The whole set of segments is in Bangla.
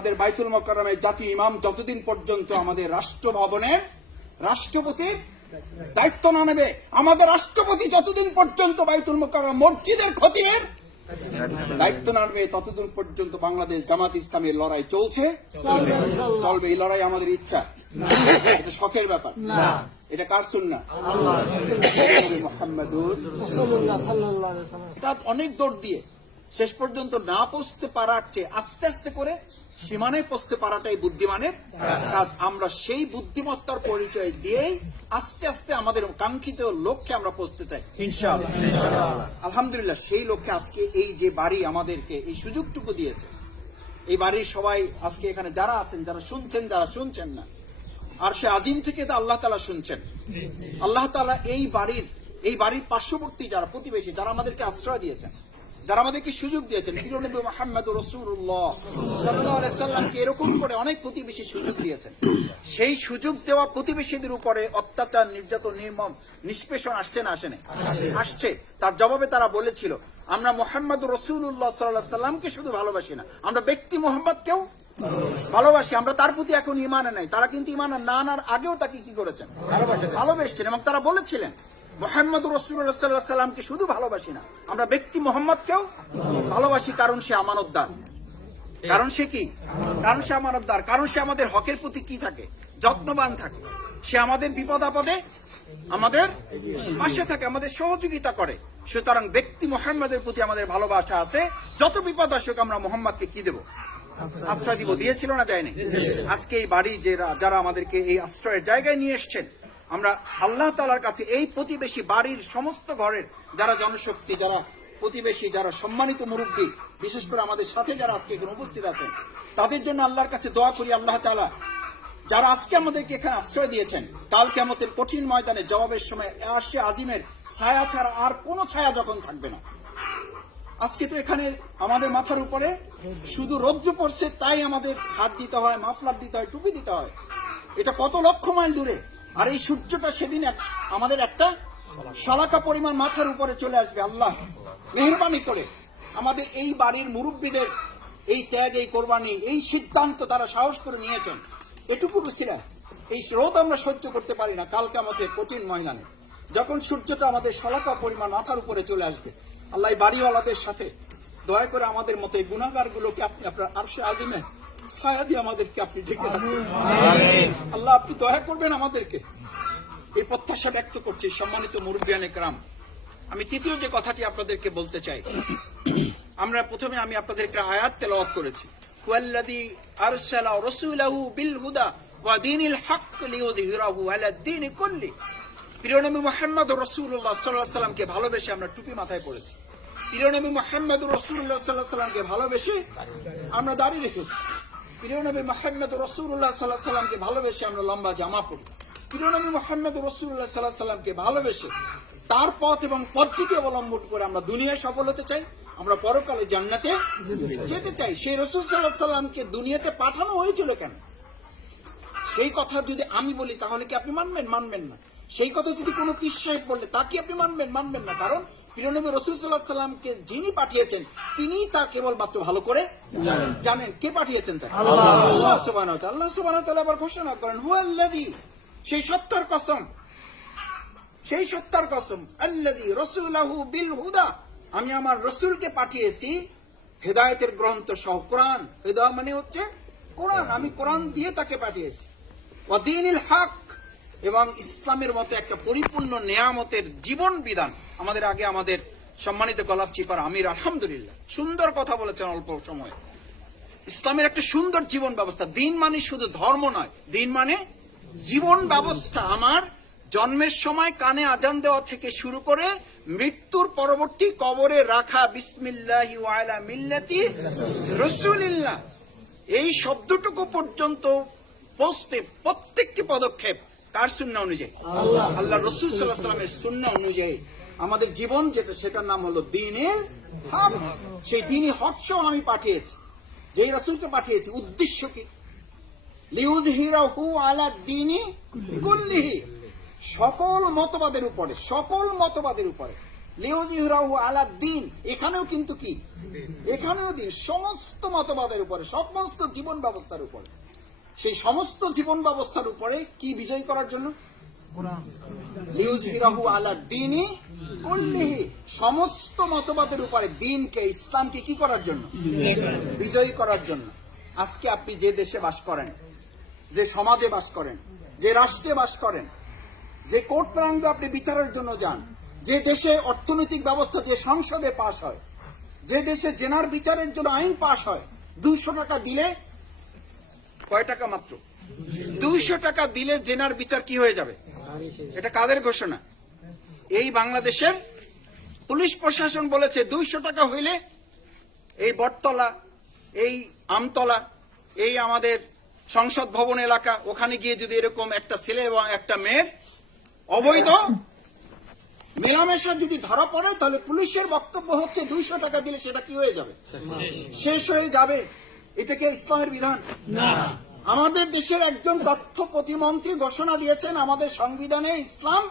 আমাদের বাইতুল মোকাররমের জাতীয় ইমাম যতদিন পর্যন্ত আমাদের রাষ্ট্রভবনের রাষ্ট্রপতির দায়িত্ব না নেবে, আমাদের রাষ্ট্রপতি যতদিন পর্যন্ত বাইতুল মোকাররম মসজিদের খতিবের দায়িত্ব না নেবে, ততদিন পর্যন্ত বাংলাদেশ জামাত ইসলামের লড়াই চলছে, চলবে। এই লড়াই আমাদের ইচ্ছা, এটা শখের ব্যাপার, এটা কার সুন্নাহ? মুহাম্মাদুর রাসূলুল্লাহ। অনেক দৌড় দিয়ে শেষ পর্যন্ত না পৌঁছতে পারার চেয়ে আস্তে আস্তে করে সীমানায় পৌঁছতে পারাটাই বুদ্ধিমানের কাজ। আমরা সেই বুদ্ধিমত্তার পরিচয় দিয়েই আস্তে আস্তে আমাদের কাঙ্ক্ষিত লক্ষ্যে আমরা পৌঁছতে চাই ইনশাআল্লাহ। আলহামদুলিল্লাহ, সেই লক্ষ্যে আজকে এই যে বাড়ি আমাদেরকে এই সুযোগটুকু দিয়েছে, এই বাড়ির সবাই আজকে এখানে যারা আছেন, যারা শুনছেন, যারা শুনছেন না, আর সে আজিম থেকে তো আল্লাহ তাআলা শুনছেন। আল্লাহ তাআলা এই বাড়ির পার্শ্ববর্তী যারা প্রতিবেশী, যারা আমাদেরকে আশ্রয় দিয়েছেন, যারা আমাদেরকে সুযোগ দিয়েছেন, প্রিয় নবী মুহাম্মদুর রাসূলুল্লাহ সাল্লাল্লাহু আলাইহি সাল্লামকে এরকম করে অনেক প্রতিবেশী সুযোগ দিয়েছেন। সেই সুযোগ দেওয়া প্রতিবেশীদের উপরে অত্যাচার, নির্যাতন, নির্মম নিষ্পেষণ আসছে না আসে না? আসছে। তার জবাবে তারা বলেছিল, আমরা মুহাম্মদুর রাসূলুল্লাহ সাল্লাল্লাহু আলাইহি সাল্লামকে শুধু ভালোবাসি না, আমরা ব্যক্তি মুহাম্মদকেও ভালোবাসি, আমরা তার প্রতি এখন ঈমানে নাই। তারা কিন্তু ঈমান না আনার আগেও তাকে কি করেছেন? ভালোবেসেছেন। এবং তারা বলেছিলেন মুহাম্মদুর রাসূলুল্লাহ সাল্লাল্লাহু আলাইহি সাল্লামকে শুধু ভালোবাসি না, আমরা ব্যক্তি মুহাম্মদকেও ভালোবাসি। কারণ সে আমানতদার, কারণ সে কি? কারণ সে আমানতদার, কারণ সে আমাদের হকের প্রতি কি থাকে? যত্নবান থাকে। সে আমাদের বিপদ আপদে আমাদের পাশে থাকে, আমাদের সহযোগিতা করে। সুতরাং ব্যক্তি মুহাম্মদের প্রতি আমাদের ভালোবাসা আছে। যত বিপদ আসুক আমরা মুহাম্মদকে কি দেব? আশ্রয় দিব। দিয়েছিল না, দেয়নি? আজকে এই বাড়ি যারা আমাদেরকে এই আশ্রয়ের জায়গায় নিয়ে এসছেন, আমরা আল্লাহ তাআলার কাছে এই প্রতিবেশী বাড়ির সমস্ত ঘরের যারা জনশক্তি, যারা প্রতিবেশী, যারা সম্মানিত মুরব্বী, বিশেষ করে আমাদের সাথে যারা আজকে এখানে উপস্থিত আছেন, তাদের জন্য আল্লাহর কাছে দোয়া করি, আল্লাহ তাআলা যারা আজকে আমাদেরকে এখানে আশ্রয় দিয়েছেন, কাল কিয়ামতের কঠিন ময়দানে জবাবের সময় আরশে আজিমের ছায়া ছাড়া আর কোনো ছায়া যখন থাকবে না। আজকে তো এখানে আমাদের মাথার উপরে শুধু রৌদ্র পড়ছে, তাই আমাদের হাত দিতে হয়, মাফলার দিতে হয়, টুপি দিতে হয়। এটা কত লক্ষ মাইল দূরে। আর এই সূর্যটা সেদিন আমাদের একটা শলাকা পরিমাণ মাথার উপরে চলে আসবে। আল্লাহ মেহেরবানি করে আমাদের এই বাড়ির মুরব্বীদের এই ত্যাগ, এই কোরবানি, এই সিদ্ধান্ত তারা সাহস করে নিয়েছেন। এটুকু ছিল, এই রোদ আমরা সহ্য করতে পারি না। কালকে আমাদের কঠিন ময়দানে যখন সূর্যটা আমাদের শলাকা পরিমাণ মাথার উপরে চলে আসবে, আল্লাহ এই বাড়িওয়ালাদের সাথে দয়া করে আমাদের মতো এই গুনাহগার গুলোকে আপনি আপনার আরশে আজিমে ছায়া দিয়ে আমাদেরকে আপনি ঢেকে রাখবেন। আল্লাহ আপনি দয়া করবেন আমাদেরকে, এই প্রত্যাশা ব্যক্ত করছি। সম্মানিত মুরব্বিয়ানে কেরাম, আমি তৃতীয় যে কথাটি আপনাদেরকে বলতে চাই, আমরা প্রথমে আমি আপনাদেরকে আয়াত তেলাওয়াত করেছি, হুয়াল্লাযী আরসালা রাসূলাহু বিল হুদা ওয়া দীনিল হক লিইয়ুযহিরাহু আলা দ্বীনি কুল্লি। প্রিয় নবী মুহাম্মদ রাসূলুল্লাহ সাল্লাল্লাহু আলাইহি সাল্লামকে ভালোবেসে আমরা টুপি মাথায় পড়েছি। প্রিয় নবী মুহাম্মদ রাসূলুল্লাহ সাল্লাল্লাহু আলাইহি সাল্লামকে ভালোবেসে আমরা দাড়ি রেখেছি। প্রিয় নবী মুহাম্মদ রাসূলুল্লাহ সাল্লাল্লাহু আলাইহি সাল্লামকে ভালোবেসে আমরা লম্বা জামা পরি। প্রিয় নবী মুহাম্মদ রাসূলুল্লাহ সাল্লাল্লাহু আলাইহি সাল্লামকে ভালোবেসে তার পথ এবং পদ্ধতি অবলম্বন করে আমরা দুনিয়ায় সফল হতে চাই, আমরা পরকালে জান্নাতে যেতে চাই। সেই রাসূল সাল্লাল্লাহু আলাইহি সাল্লামকে দুনিয়াতে পাঠানো হয়েছিল কেন? সেই কথা যদি আমি বলি তাহলে কি আপনি মানবেন? মানবেন না। সেই কথা যদি কোনো পীর সাহেব বললে তা কি আপনি মানবেন? মানবেন না। কারণ প্রিয় নবী রাসূল সাল্লাল্লাহু আলাইহি সাল্লামকে যিনি পাঠিয়েছেন তিনি তা কেবলমাত্র ভালো করে জানেন। কে পাঠিয়েছেন? তা আল্লাহ সুবহানাহু ওয়া তাআলা। আল্লাহ সুবহানাহু ওয়া তাআলা আবার ঘোষণা করেন, হুয়াল্লাযী, সেই সত্তার কসম, সেই সত্তার কসম, আল্লাযী রাসূলাহু বিল হুদা, আমি আমার রাসূলকে পাঠিয়েছি হেদায়েতের গ্রন্থ সহ কোরআন। হেদায়েত মানে হচ্ছে কোরআন, আমি কোরআন দিয়ে তাকে পাঠিয়েছি। ওয়া দীনিল হক, এবং ইসলামের মতো একটা পরিপূর্ণ নেয়ামতের জীবন বিধান। আমাদের আগে আমাদের সম্মানিত গোলাপ চিপার আমির আলহামদুলিল্লাহ সুন্দর কথা বলেছেন অল্প সময়ে। ইসলামের একটা সুন্দর জীবন ব্যবস্থা। দিন মানে শুধু ধর্ম নয়, দিন মানে জীবন ব্যবস্থা। আমার জন্মের সময় কানে আজান দেওয়া থেকে শুরু করে মৃত্যুর পরবর্তী কবরে রাখা বিসমিল্লাহি ওয়া আলা মিল্লাতি রাসূলিল্লাহ, এই শব্দটুকু পর্যন্ত পৌঁছতে প্রত্যেকটি পদক্ষেপ কার সুন্নাহ অনুযায়ী? আল্লাহ রাসূল সাল্লাল্লাহু আলাইহি ওয়াসাল্লামের সুন্নাহ অনুযায়ী আমাদের জীবন যেটা, সেটার নাম হলো দ্বীনুল হক। সেই দ্বীনুল হক সহ আমি পাঠিয়েছি, যেই রাসূলকে পাঠিয়েছি উদ্দেশ্য কি? লিইয়ুযহিরাহু আলা দ্বীনি কুল্লিহি, সকল মতবাদের উপরে, সকল মতবাদের উপরে লিউযহিরাহু আলা দ্বীন, এখানেও কিন্তু কি, এখানেও দিন, সমস্ত মতবাদের উপরে, সমস্ত জীবন ব্যবস্থার উপরে। সেই সমস্ত জীবন ব্যবস্থার উপরে কি বিজয় করার জন্য? লিউযহিরাহু আলা দ্বীনি কুল্লিহি, সমস্ত মতবাদের উপরে দ্বীনকে, ইসলামকে কি করার জন্য? বিজয়ী করার জন্য। আজকে আপনি যে দেশে বাস করেন, যে সমাজে বাস করেন, যে রাষ্ট্রে বাস করেন, যে কোর্ট প্রাঙ্গণে আপনি বিচারের জন্য যান, যে দেশে অর্থনৈতিক ব্যবস্থা, যে সংসদে পাশ হয়, যে দেশে জেনার বিচারের জন্য আইন পাশ হয়, 200 টাকা দিলে, কয় টাকা মাত্র? 200 টাকা দিলে জেনার বিচার কি হয়ে যাবে? এটা কাদের ঘোষণা? এই বাংলাদেশের পুলিশ প্রশাসন বলেছে 200 টাকা হইলে এই বটতলা, এই আমতলা, এই আমাদের সংসদ ভবন এলাকা, ওখানে গিয়ে যদি এরকম একটা ছেলে এবং একটা মেয়ের অবৈধ মেলামেশা যদি ধরা পড়ে, তাহলে পুলিশের বক্তব্য হচ্ছে 200 টাকা দিলে সেটা কি হয়ে যাবে? শেষ হয়ে যাবে। এটা কি ইসলামের বিধান? না। আমাদের দেশের একজন তথ্য প্রতিমন্ত্রী ঘোষণা দিয়েছেন, আমাদের সংবিধানে ইসলাম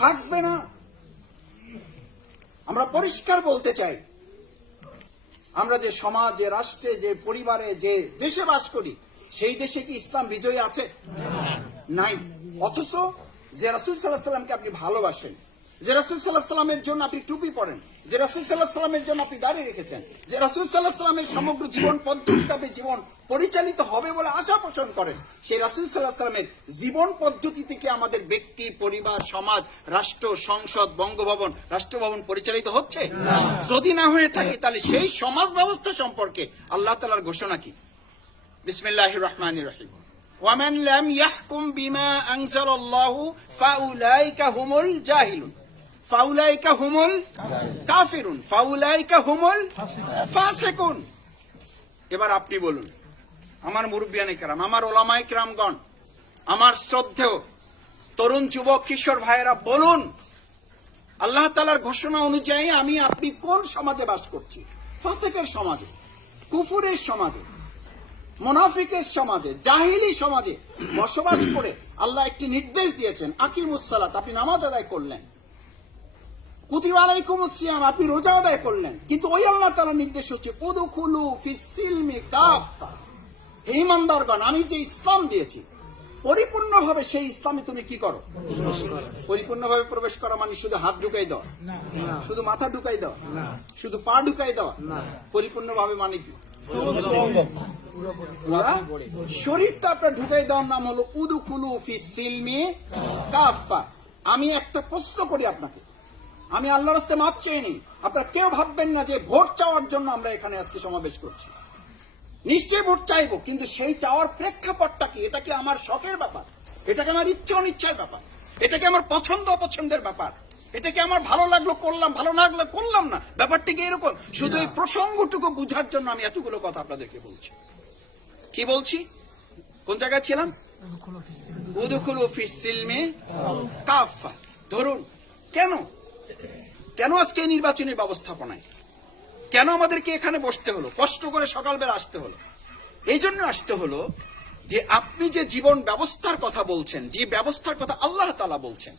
থাকবে না। আমরা পরিষ্কার বলতে চাই, আমরা যে সমাজ, যে রাষ্ট্রে, যে পরিবারে, যে দেশে বাস করি, সেই দেশে কি ইসলাম বিজয়ী আছে? নাই। অথচ যে রাসূল সাল্লাল্লাহু আলাইহি সাল্লামকে আপনি ভালোবাসেন, যে রাসূল সাল্লাল্লাহু আলাইহি সাল্লামের জন্য আপনি টুপি পরেন, যে রাসূল সাল্লাল্লাহু আলাইহি সাল্লামের জন্য আপনি দাড়ি রেখেছেন, যে রাসূল সাল্লাল্লাহু আলাইহি সাল্লামের সমগ্র জীবন পদ্ধতিতে আপনি জীবন পরিচালিত হবে বলে আশা পোষণ করেন, সেই রাসূল সাল্লাল্লাহু আলাইহি সাল্লামের জীবন পদ্ধতি থেকে আমাদের ব্যক্তি, পরিবার, সমাজ, রাষ্ট্র, সংসদ, বঙ্গভবন, রাষ্ট্রভবন পরিচালিত হচ্ছে? যদি না হয়ে থাকে, তাহলে সেই সমাজ ব্যবস্থা সম্পর্কে আল্লাহ তাআলার ঘোষণা কি? বিসমিল্লাহির রহমানির রহিম। ওয়ামান লাম ইয়াহকুম বিমা আনজালাল্লাহু ফাউলাইকা হুমুল জাহিলুন, ফাউলাইকা হুমুল কাফিরুন, ফাউলাইকা হুমুল ফাসিকুন। এবার আপনি বলুন, আমার মুরব্বিয়ানে কেরাম, আমার ওলামায়ে কেরামগণ, আমার শ্রদ্ধেয় তরুণ যুবক কিশোর ভাইয়েরা, বলুন, আল্লাহ তাআলার ঘোষণা অনুযায়ী আমি আপনি কোন সমাজে বাস করছি? ফাসিকের সমাজে, কুফুরের সমাজে, মুনাফিকের সমাজে, জাহিলি সমাজে বসবাস করে আল্লাহ একটি নির্দেশ দিয়েছেন, আকিমুস সালাত, আপনি নামাজ আদায় করলেন, কুতিবা আলাইকুমুস সিয়াম, আপনি রোজা আদায় করলেন, কিন্তু ওই আল্লাহ তাআলার নির্দেশ হচ্ছে উদখুলু ফিস সিলমি কাফা, হে ঈমানদারগণ, আমি যে ইসলাম দিয়েছি পরিপূর্ণভাবে সেই ইসলামে তুমি কি করো? পরিপূর্ণভাবে প্রবেশ করা মানে শুধু হাত ঢুকাই দেওয়া, শুধু মাথা ঢুকাই দেওয়া, শুধু পা ঢুকাই দেওয়া? পরিপূর্ণভাবে মানে কি? শরীরটা আপনার ঢুকাই দেওয়ার নাম হলো উদখুলু ফিস সিলমি কাফা। আমি একটা প্রশ্ন করি আপনাকে, আমি আল্লাহর রাস্তায় মাপ চাইনি, আপনারা কেউ ভাববেন না যে ভোট চাওয়ার জন্য আমরা এখানে আজকে সমাবেশ করছি। নিশ্চয়ই ভোট চাইবো, কিন্তু সেই চাওয়ার প্রেক্ষাপটটা কি? এটা কি আমার শখের ব্যাপার? এটা কি আমার ইচ্ছা অনিচ্ছার ব্যাপার? এটা কি আমার পছন্দ অপছন্দের ব্যাপার? এটা কি আমার ভালো লাগলো করলাম, ভালো না লাগলো করলাম না? ব্যাপারটা কি এরকম? শুধু এই প্রসঙ্গটুকু বুঝার জন্য আমি এতগুলো কথা আপনাদেরকে বলছি। কি বলছি? কোন জায়গায় ছিলাম? উদখুলু ফিস সিলমি কাফা। ধরুন, কেন আজকে এই নির্বাচনী ব্যবস্থাপনায়, কেন আমাদেরকে এখানে বসতে হলো, কষ্ট করে সকালবেলা আসতে হলো? এই জন্য আসতে হলো যে আপনি যে জীবন ব্যবস্থার কথা বলছেন, যে ব্যবস্থার কথা আল্লাহ তাআলা বলছেন,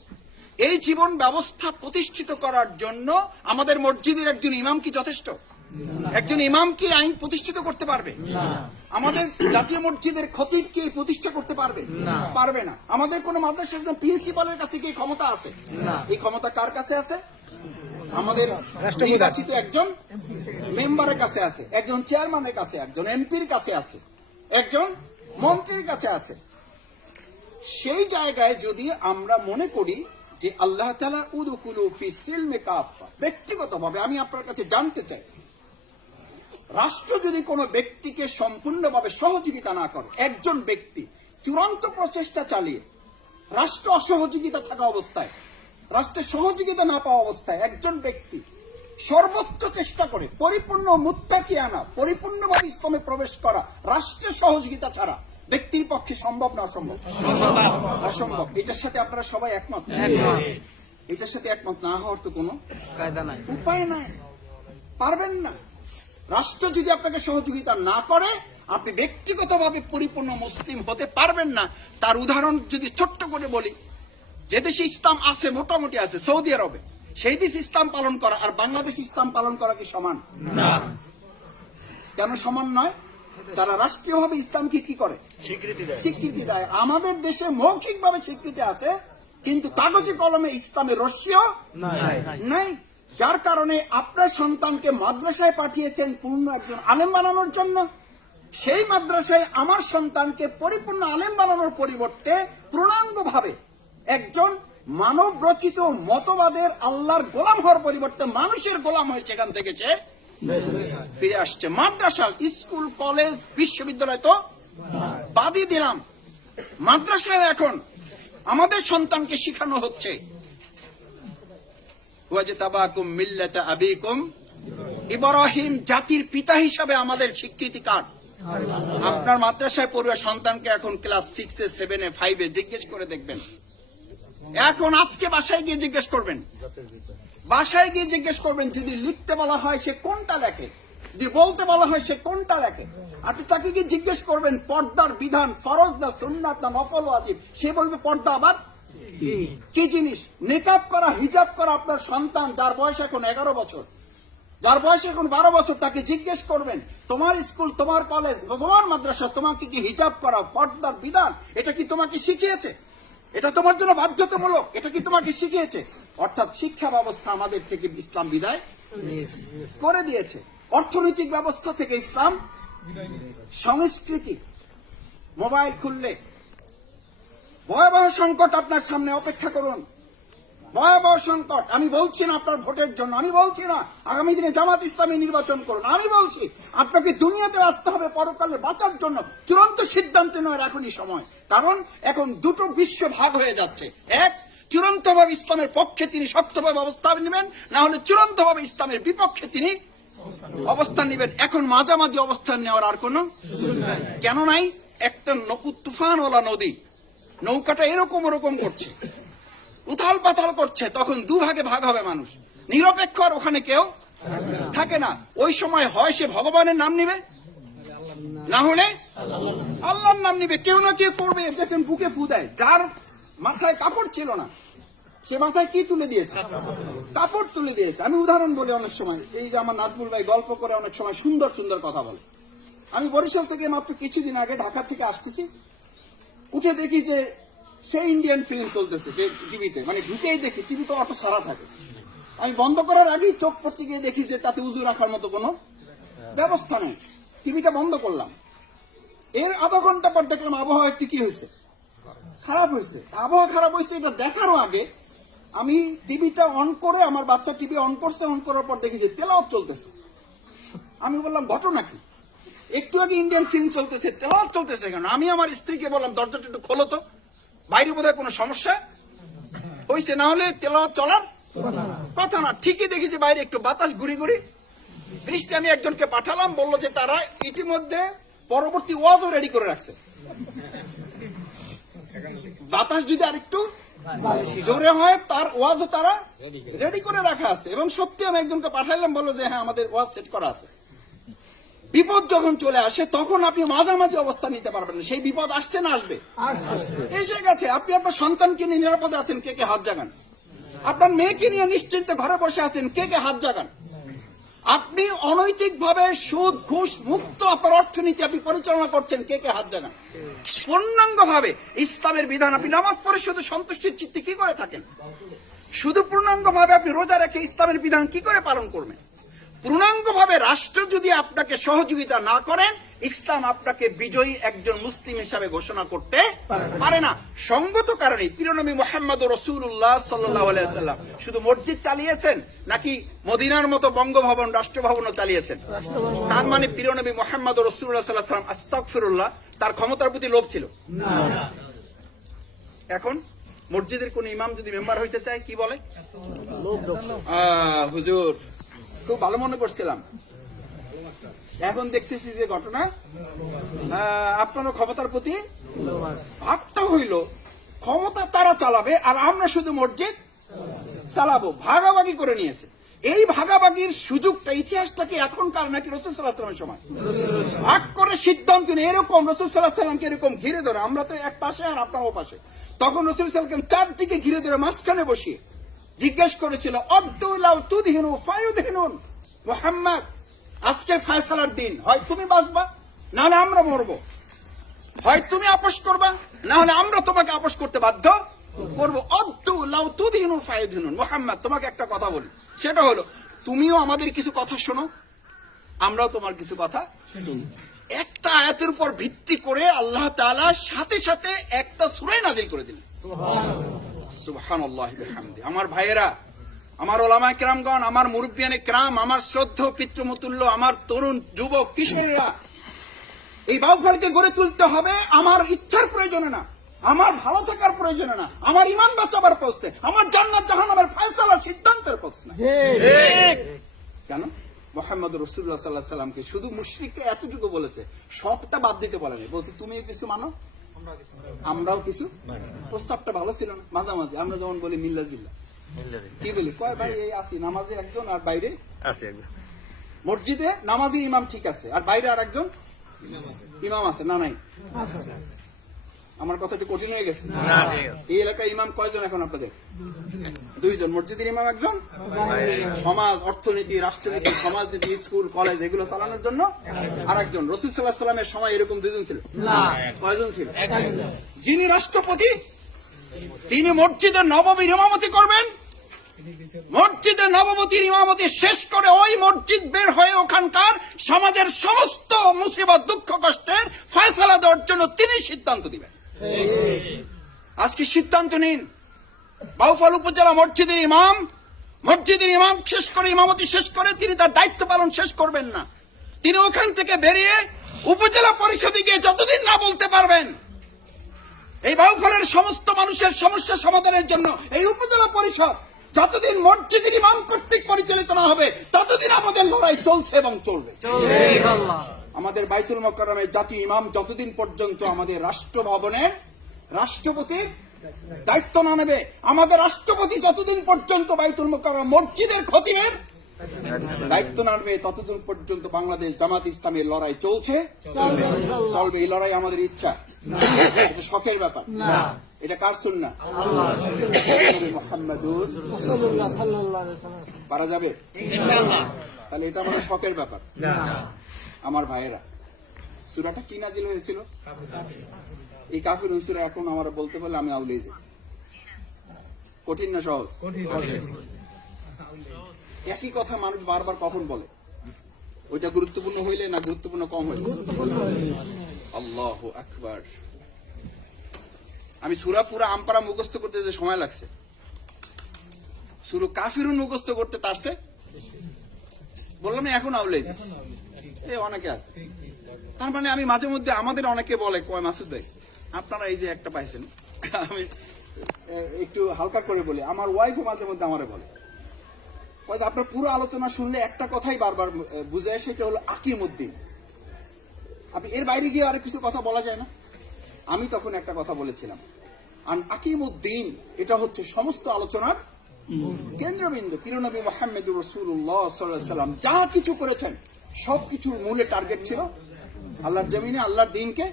এই জীবন ব্যবস্থা প্রতিষ্ঠিত করার জন্য আমাদের মসজিদের একজন ইমাম কি যথেষ্ট? একজন ইমাম কি আইন প্রতিষ্ঠিত করতে পারবে? আমাদের জাতীয় মসজিদের খতিব কি প্রতিষ্ঠা করতে পারবে? পারবে না। আমাদের কোন মাদ্রাসার প্রিন্সিপালের কাছে কি ক্ষমতা আছে? এই ক্ষমতা কার কাছে আছে? আমাদের নির্বাচিত একজন মেম্বারের কাছে আছে, একজন চেয়ারম্যানের কাছে, একজন এমপির কাছে আছে, একজন মন্ত্রীর কাছে আছে। সেই জায়গায় যদি আমরা মনে করি যে আল্লাহ তাআলা উদখুলু ফিস সিলমি কাফা, ব্যক্তিগতভাবে আমি আপনার কাছে জানতে চাই, রাষ্ট্র যদি কোনো ব্যক্তিকে সম্পূর্ণভাবে সহযোগিতা না করে, একজন ব্যক্তি চূড়ান্ত প্রচেষ্টা চালিয়ে রাষ্ট্র অসহযোগিতা থাকা অবস্থায়, রাষ্ট্রের সহযোগিতা না পাওয়া অবস্থায় একজন ব্যক্তি সর্বোচ্চ চেষ্টা করে পরিপূর্ণ মুত্তাকিয়ানা, পরিপূর্ণভাবে ইসলামে প্রবেশ করা রাষ্ট্রের সহযোগিতা ছাড়া ব্যক্তির পক্ষে সম্ভব না? অসম্ভব? অসম্ভব। এটার সাথে আপনারা সবাই একমত? এটার সাথে একমত না হওয়ার তো কোনো কায়দা নাই, উপায় নাই, পারবেন না। রাষ্ট্র যদি আপনাকে সহযোগিতা না করে, আপনি ব্যক্তিগতভাবে পরিপূর্ণ মুসলিম হতে পারবেন না। তার উদাহরণ যদি ছোট্ট করে বলি, যে দেশে ইসলাম আছে, মোটামুটি আছে, সৌদি আরবে সেই দেশ ইসলাম পালন করা আর বাংলাদেশ ইসলাম পালন করা কি সমান? না। কেন সমান নয়? তারা রাষ্ট্রীয়ভাবে ইসলামকে কি করে? স্বীকৃতি দেয়। আমাদের দেশে মৌখিকভাবে স্বীকৃতি আছে, কিন্তু কাগজে কলমে ইসলামের রস্যও নাই। যার কারণে আপনার সন্তানকে মাদ্রাসায় পাঠিয়েছেন পূর্ণ একজন আলেম বানানোর জন্য। সেই মাদ্রাসায় আমার সন্তানকে পরিপূর্ণ আলেম বানানোর পরিবর্তে পূর্ণাঙ্গভাবে একজন মানব রচিত মতবাদের আল্লাহর গোলাম হওয়ার পরিবর্তে মানুষের গোলাম হয়ে সেখান থেকে সে ফিরে আসছে। মাদ্রাসা, স্কুল, কলেজ, বিশ্ববিদ্যালয় তো বাদই দিলাম, মাদ্রাসায় এখন আমাদের সন্তানকে শিখানো হচ্ছে ওয়াজতাবাকুম মিল্লাতা আবিকুম ইব্রাহিম, জাতির পিতা হিসাবে আমাদের স্বীকৃতি কার্ড। আপনার মাদ্রাসায় পড়ুয়া সন্তানকে এখন ক্লাস 6-এ 7-এ 5-এ জিজ্ঞেস করে দেখবেন। এখন আজকে বাসায় গিয়ে জিজ্ঞেস করবেন, বাসায় গিয়ে জিজ্ঞেস করবেন, যদি লিখতে বলা হয় সে কোনটা লেখে, যদি বলতে বলা হয় সে কোনটা লেখে। আপনি তাকে গিয়ে জিজ্ঞেস করবেন পর্দার বিধান ফরজ না সুন্নাত না নফল ওয়াজিব, সে বলবে পর্দা আবার কি জিনিস। নিকাব করা, হিজাব করা আপনার সন্তান যার বয়স এখন 11 বছর, যার বয়স এখন 12 বছর, তাকে জিজ্ঞেস করবেন তোমার স্কুল, তোমার কলেজ, তোমার মাদ্রাসা তোমাকে কি হিজাব করা, পর্দার বিধান এটা কি তোমাকে শিখিয়েছে? এটা তোমার জন্য বাধ্যতামূলক, এটা কি তোমাকে শিখিয়েছে? অর্থাৎ শিক্ষা ব্যবস্থা আমাদের থেকে ইসলাম বিদায় করে দিয়েছে। অর্থনৈতিক ব্যবস্থা থেকে ইসলাম, সংস্কৃতি। মোবাইল খুললে ভয়াবহ সংকট আপনার সামনে অপেক্ষা করুন, ভয়াবহ সংকট। আমি বলছি না আপনার ভোটের জন্য, আমি বলছি না আগামী দিনে জামাত ইসলামী নির্বাচন করুন, আমি বলছি আপনাকে দুনিয়াতে আসতে হবে পরকালে বাঁচার জন্য। চূড়ান্ত সিদ্ধান্ত নেওয়ার এখনই সময়, কারণ এখন দুটো বিশ্ব ভাগ হয়ে যাচ্ছে। এক, চূড়ান্তভাবে ইসলামের পক্ষে তিনি শক্তভাবে অবস্থান নেবেন, না হলে চূড়ান্তভাবে ইসলামের বিপক্ষে তিনি অবস্থান নেবেন। এখন মাঝামাঝি অবস্থান নেওয়ার আর কোনো কেন নাই? একটা তুফানওয়ালা নদী, নৌকাটা এরকম ওরকম করছে, উথাল পাতাল করছে, তখন দুভাগে ভাগ হবে মানুষ। নিরপেক্ষ আর ওখানে কেউ থাকে না। ওই সময় হয় সে ভগবানের নাম নিবে, না হলে আল্লাহর নাম নিবে। কেউ না কেউ করবে। দেখেন বুকে ফু দেয়, যার মাথায় কাপড় ছিল না সে মাথায় কি তুলে দিয়েছে? কাপড় তুলে দিয়েছে। আমি উদাহরণ বলি, অনেক সময় এই যে আমার নাজমুল ভাই গল্প করে অনেক সময় সুন্দর সুন্দর কথা বলে। আমি বরিশাল থেকে মাত্র কিছুদিন আগে ঢাকা থেকে আসতেছি, উঠে দেখি যে সেই ইন্ডিয়ান ফিল্ম চলতেছে টিভিতে, মানে ঢুকেই দেখি টিভি তো অত সারা থাকে। আমি বন্ধ করার আগেই চোখ পড়তে গিয়ে দেখি যে তাতে উজু রাখার মতো কোনো ব্যবস্থা নেই। টিভিটা বন্ধ করলাম, এর আধা ঘন্টা পর দেখলাম আবহাওয়া একটু কি হয়েছে, খারাপ হয়েছে। আবহাওয়া খারাপ হয়েছে এটা দেখারও আগে আমি টিভিটা অন করে, আমার বাচ্চা টিভি অন করছে, অন করার পর দেখি যে তেলাওয়াত চলতেছে। আমি বললাম ঘটনা কি? একটু আগে ইন্ডিয়ান ফিল্ম চলতেছে, তেলাওয়াত চলতেছে কেন? আমি আমার স্ত্রীকে বললাম দরজাটা একটু খোলো তো, বাইরে বোধহয় কোনো সমস্যা হয়েছে, না হলে তেলাওয়াত চলার কথা না। ঠিকই দেখি যে বাইরে একটু বাতাস ঘুরি ঘুরি বৃষ্টি। আমি একজনকে পাঠালাম, বললো যে তারা ইতিমধ্যে পরবর্তী ওয়াজও রেডি করে রাখছে, বাতাস যদি আরেকটু জোরে হয় তার ওয়াজও তারা রেডি করে রাখা আছে। এবং সত্যি আমি একজনকে পাঠাইলাম, বললো যে হ্যাঁ আমাদের ওয়াজ সেট করা আছে। বিপদ যখন চলে আসে তখন আপনি মাঝামাঝি অবস্থা নিতে পারবেন না। সেই বিপদ আসছে না আসবে, এসে গেছে। আপনি আপনার সন্তানকে নিয়ে নিরাপদে আছেন, কে কে হাত জাগান? আপনার মেয়েকে নিয়ে নিশ্চিন্তে ঘরে বসে আছেন, কে কে হাত জাগান? আপনি অনৈতিকভাবে সুদ ঘুষ মুক্ত আপনার অর্থনীতি আপনি পরিচালনা করছেন, কে কে হাত জাগান? পূর্ণাঙ্গভাবে ইসলামের বিধান আপনি নামাজ পড়ে শুধু সন্তুষ্টির চিত্তে কি করে থাকেন? শুধু পূর্ণাঙ্গভাবে আপনি রোজা রেখে ইসলামের বিধান কি করে পালন করবেন? পূর্ণাঙ্গভাবে রাষ্ট্র যদি আপনাকে সহযোগিতা না করেন, ইসলাম আপনাকে বিজয়ী একজন মুসলিম হিসাবে ঘোষণা করতে পারে না। সঙ্গত কারণে প্রিয়নবী মুহাম্মদ রাসূলুল্লাহ সাল্লাল্লাহু আলাইহি ওয়াসাল্লাম শুধু মসজিদ চালিয়েছেন নাকি মদিনার মতো বঙ্গভবন, রাষ্ট্রভবনও চালিয়েছেন? তার মানে প্রিয়নবী মুহাম্মদ রাসূলুল্লাহ সাল্লাল্লাহু আলাইহি ওয়াসাল্লাম আস্তাগফিরুল্লাহ, তার ক্ষমতার প্রতি লোভ ছিল না। এখন মসজিদের কোন ইমাম যদি মেম্বার হইতে চায় কি বলে? হুজুর খুব ভালো মনে করছিলাম, এখন দেখতেছি যে ঘটনা আপনারও ক্ষমতার প্রতি ভাগটা হইল। ক্ষমতা তারা চালাবে আর আমরা শুধু মসজিদ চালাবো, ভাগাভাগি করে নিয়েছে। এই ভাগাভাগির সুযোগটা ইতিহাসটাকে এখনকার নাকি রাসূল সাল্লাল্লাহু আলাইহি ওয়াসাল্লামের সময় ভাগ করে সিদ্ধান্ত নিয়ে এরকম রাসূল সাল্লাল্লাহু আলাইহি ওয়াসাল্লামকে এরকম ঘিরে ধরে, আমরা তো এক পাশে আর আপনার ও পাশে, তখন রাসূল সাল্লাল্লাহু আলাইহি ওয়াসাল্লাম চারদিকে ঘিরে ধরে মাঝখানে বসিয়ে জিজ্ঞেস করেছিল আব্দুল্লাহ তুদহিনু ফায়ুদহিনুন, মুহাম্মদ আজকে ফয়সালার দিন, হয় তুমি বাঁচবা না হলে আমরা মরবো, হয় তুমি আপোষ করবা না হলে আমরা তোমাকে আপোষ করতে বাধ্য করবো। আব্দুল্লাহ তুদহিনু ফায়ুদহিনুন, মুহাম্মদ তোমাকে একটা কথা বলি, সেটা হলো তুমিও আমাদের কিছু কথা শোনো, আমরাও তোমার কিছু কথা শুনি। একটা আয়াতের উপর ভিত্তি করে আল্লাহ তাআলা সাথে সাথে একটা সূরা নাযিল করে দিলেন। সুবহানাল্লাহি ওয়া বিহামদি। আমার ভাইয়েরা, আমার ওলামায়ে কেরামগণ, আমার মুরব্বিয়ানে কেরাম, আমার শ্রদ্ধেয় পিতৃমতুল্য, আমার তরুণ যুবক কিশোরীরা, এই বাউফলকে গড়ে তুলতে হবে আমার ইচ্ছার প্রয়োজনে না, আমার ভালো থাকার প্রয়োজনে না, আমার ঈমান বাঁচাবার প্রশ্নে, আমার জান্নাত জাহান্নামের ফয়সালা সিদ্ধান্তের প্রশ্নে। কেন? মুহাম্মদ রাসূলুল্লাহ সাল্লাল্লাহু আলাইহি সাল্লামকে শুধু মুশরিকরা এতটুকু বলেছে, সবটা বাদ দিতে বলেনি। বলছে তুমিও কিছু মানো, আমরাও কিছু। প্রস্তাবটা ভালো ছিল না? মাঝামাঝি আমরা যেমন বলি মিল্লা জিল্লা, কি বলি, কয় ভাই এই আসি নামাজে একজন আর বাইরে আছে একজন, মসজিদে নামাজি ইমাম ঠিক আছে আর বাইরে আর একজন ইমাম আছে না নাই? আমার কথা একটু কঠিন হয়ে গেছে? এই এলাকায় ইমাম কয়জন এখন আপনাদের? দুইজন, মসজিদের ইমাম একজন, সমাজ অর্থনীতি রাষ্ট্রনীতি সমাজনীতি স্কুল কলেজ এগুলো চালানোর জন্য আর একজন। রাসূল সাল্লাল্লাহু আলাইহি সাল্লামের সময় এরকম দুইজন ছিল? কয়জন ছিল? যিনি রাষ্ট্রপতি তিনি মসজিদে নববীর ইমামতি করবেন, মসজিদে নববতীর ইমামতি শেষ করে ওই মসজিদ বের হয়ে ওখানকার সমাজের সমস্ত মুসিবত দুঃখ কষ্টের ফয়সালা দেওয়ার জন্য তিনি সিদ্ধান্ত দিবেন। আজকে সিদ্ধান্ত নিন, বাউফল উপজেলা মসজিদের ইমাম শেষ করে ইমামতি শেষ করে তিনি তার দায়িত্ব পালন শেষ করবেন না, তিনি ওখান থেকে বেরিয়ে উপজেলা পরিষদে গিয়ে যতদিন না বলতে পারবেন এই বাউফলের সমস্ত মানুষের সমস্যা সমাধানের জন্য এই উপজেলা পরিষদ যতদিন মসজিদের ইমাম কর্তৃক পরিচালিত না হবে ততদিন আমাদের লড়াই চলছে এবং চলবে। আমাদের বাইতুল মুকাররমের জাতীয় ইমাম যতদিন পর্যন্ত আমাদের রাষ্ট্রভবনের রাষ্ট্রপতির দায়িত্ব না নেবে, আমাদের রাষ্ট্রপতি যতদিন পর্যন্ত বাইতুল মুকাররম মসজিদের খতিবের দায়িত্ব না নেবে ততদিন পর্যন্ত বাংলাদেশ জামাত ইসলামের লড়াই চলছে চলবে। এই লড়াই আমাদের ইচ্ছা, এটা শখের ব্যাপার, এটা কার সুন্নাহ? মুহাম্মাদুর রাসূলুল্লাহ সাল্লাল্লাহু আলাইহি ওয়াসাল্লাম। পারা যাবে ইনশাআল্লাহ? তাহলে এটা আমাদের শখের ব্যাপার না। আমার ভাইয়েরা, সূরাটা কি নাযিল হয়েছিল? এই কাফিরুন সূরা। এখন আমরা বলতে পারলে আমি আউলিয়ে যাই। কঠিন না সহজ? একই কথা মানুষ বারবার কখন বলে? ওইটা গুরুত্বপূর্ণ হইলে না গুরুত্বপূর্ণ কম হইলে? আল্লাহু আকবার। আমি সূরা পুরা আমপারা মুখস্থ করতে যে সময় লাগছে, সূরা কাফিরুন মুখস্থ করতে তারছে বললাম না, এখন আউলে এই অনেকে আছে। তার মানে আমি মাঝে মধ্যে আমাদের অনেকে বলে, কয় মাসুদ ভাই আপনারা এই যে একটা পাইছেন, আমি একটু হালকা করে বলি, আমার ওয়াইফও মাঝে মধ্যে আমারে বলে, আপনার পুরো আলোচনা শুনলে একটা কথাই বারবার বুঝায়, সেটা হলো আকিমউদ্দিন। আপনি এর বাইরে গিয়ে আর কিছু কথা বলা যায় না? আমি তখন একটা কথা বলেছিলাম, আকিমউদ্দিন এটা হচ্ছে সমস্ত আলোচনার কেন্দ্রবিন্দু। প্রিয়নবী মুহাম্মদুর রাসূলুল্লাহ সাল্লাল্লাহু আলাইহি ওয়াসাল্লাম যা কিছু করেছেন সবকিছুর মূলে টার্গেট ছিল আল্লাহর জমিনে আল্লাহর দ্বীনকে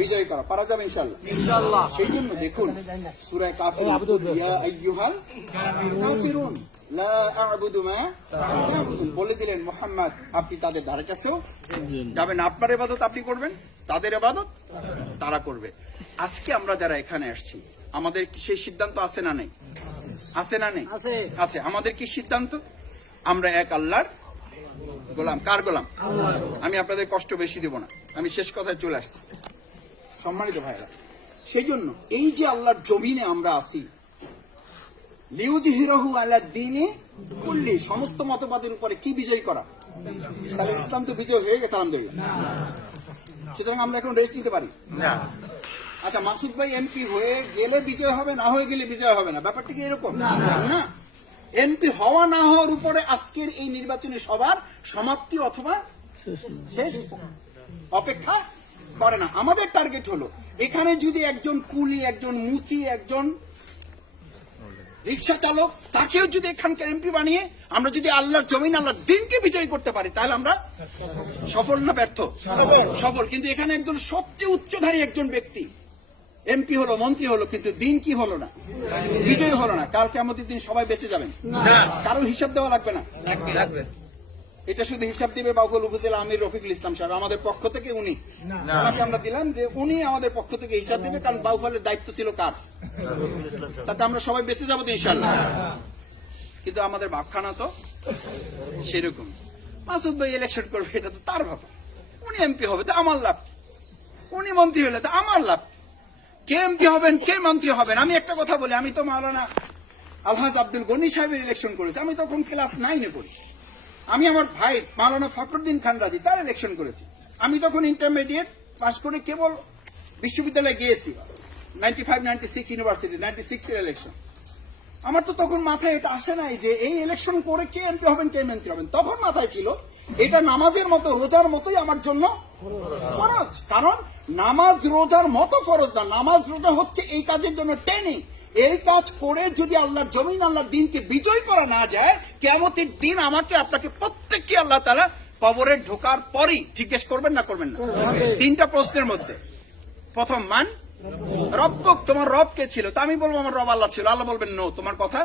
বিজয় করা। পারা যাবে ইনশাআল্লাহ? সেই জন্য দেখুন সূরা কাফিরুন, ইয়া আইয়ুহাল কাফিরুন লা আ'বুদু মা তা'বুদুন, বলে দিলেন মুহাম্মদ আপনি তাদের ধারে কাছেও যাবেন না, আপনার ইবাদত আপনি করবেন, তাদের ইবাদত তারা করবে। আজকে আমরা যারা এখানে আসছি আমাদের সেই সিদ্ধান্ত আছে না নেই? আছে না নেই? আছে। আমাদের কি সিদ্ধান্ত? আমরা এক আল্লাহর গোলাম। কার গোলাম? আমি আপনাদের কষ্ট বেশি দেব না, আমি শেষ কথায় চলে আসছি। সম্মানিত ভাইরা, সেই জন্য এই যে আল্লাহর জমিনে আমরা আছি, লিউযহিরাহু আলা দ্বীনি কুল্লি, সমস্ত মতবাদের উপরে কি বিজয় করা? তাহলে ইসলাম তো বিজয় হয়ে গেছে আলহামদুলিল্লাহ। সুতরাং আমরা এখন রেস্ট নিতে পারি না। আচ্ছা, মাসুদ ভাই এমপি হয়ে গেলে বিজয় হবে, না হয়ে গেলে বিজয় হবে না, ব্যাপারটা কি এরকম না? এমপি হওয়া না হওয়ার উপরে আজকের এই নির্বাচনে সবার সমাপ্তি অথবা শেষ অপেক্ষা করে না। আমাদের টার্গেট হলো এখানে যদি একজন কুলি, একজন মুচি, একজন রিক্সা চালক, তাকেও যদি এখানকার এমপি বানিয়ে আমরা যদি আল্লাহর জমিন আল্লাহর দ্বীনকে বিজয় করতে পারি তাহলে আমরা সফল না ব্যর্থ? সফল। কিন্তু এখানে একজন সবচেয়ে উচ্চধারী একজন ব্যক্তি, এমপি হলো, মন্ত্রী হলো, কিন্তু দিন কি হলো না, বিজয়ী হলো না। কাল কিয়ামতের দিন সবাই বেঁচে যাবেন, কারোর হিসাব দেওয়া লাগবে না। এটা শুধু হিসাব দিবে বাউফল উপজেলা আমির রফিকুল ইসলাম সাহেব, আমাদের পক্ষ থেকে উনি, ওনাকে আমরা দিলাম যে উনি আমাদের পক্ষ থেকে হিসাব দিবে, কারণ বাউফলের দায়িত্ব ছিল কার, তাতে আমরা সবাই বেঁচে যাবো তো ইনশাআল্লাহ। কিন্তু আমাদের ভাবখানা তো সেরকম। মাসুদ ভাই ইলেকশন করবে, এটা তো তার ব্যাপার, উনি এমপি হবে তো আমার লাভ, উনি মন্ত্রী হলে তো আমার লাভ। কে এমপি হবেন, কে মন্ত্রী হবেন? আমি একটা কথা বলি, আমি তো মাওলানা আলহাজ আব্দুল গনি সাহেবের ইলেকশন করেছি, আমি তখন ক্লাস 9-এ পড়ি। আমি আমার ভাই মাওলানা ফখরুদ্দিন খান রাজি তার ইলেকশন করেছি, আমি তখন ইন্টারমিডিয়েট পাস করে কেবল বিশ্ববিদ্যালয়ে গিয়েছি। 95-96 ইউনিভার্সিটি, 96 এর ইলেকশন। আমার তো তখন মাথায় এটা আসে নাই যে এই ইলেকশন করে কে এমপি হবেন, কে মন্ত্রী হবেন। তখন মাথায় ছিল এটা নামাজের মতো, রোজার মতোই আমার জন্য ফরজ। কারণ নামাজ রোজার মতো ফরজ না, নামাজ রোজা হচ্ছে এই কাজের জন্য ট্রেনিং। এই কাজ করে যদি আল্লাহর জমিন, আল্লাহর দিনকে বিজয় করা না যায়, কিয়ামতের দিন আমাকে আপনাকে প্রত্যেককে আল্লাহ তাআলা কবরে ঢোকার পরই জিজ্ঞেস করবেন না করবেন না? 3টা প্রশ্নের মধ্যে প্রথম, মান রব্বুক, তোমার রব কে ছিল? তা আমি বলবো আমার রব আল্লাহ ছিল। আল্লাহ বলবেন নো, তোমার কথা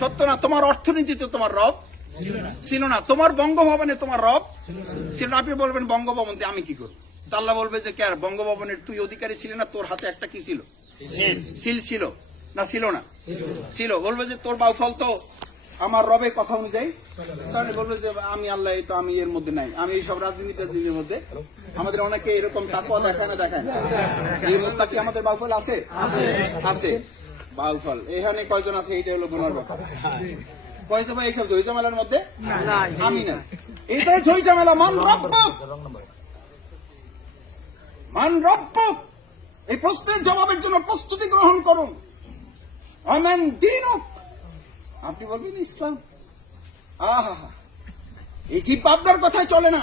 সত্য না। তোমার অর্থনীতিতে তোমার রব ছিল না। তোমার বঙ্গভবনে তোমার রব ছিল না। আপনি বলবেন বঙ্গভবন দিয়ে আমি কি করব? তা আল্লাহ বলবে যে কে, আর বঙ্গভবনের তুই অধিকারী ছিলি না? তোর হাতে একটা কি ছিল, সিল ছিল না? ছিল না, ছিল। বলবে যে তোর বাউফল তো আমার রবের কথা অনুযায়ী, তাহলে বলবে যে আমি আল্লাহ, তো আমি এর মধ্যে নাই, আমি এই সব রাজনীতির মধ্যে। আমাদের অনেকে এরকম তাকওয়া দেখায় না, দেখায় এই মুত্তাকি আমাদের বাউফল আছে, আছে বাউফল। এখানে কয়জন আছে, এইটা হলো গুনার ব্যাপার। কয়জন ভাই এইসব ঝই ঝামেলার মধ্যে? আমি না, এটাই ঝই ঝামেলা। মান রব্বুক, মান রব্বুক, এই প্রশ্নের জবাবের জন্য প্রস্তুতি গ্রহণ করুন। আমান দীনুক, আপনি বলবেন ইসলাম। আহা, এই জীব বাপদার কথায় চলে না,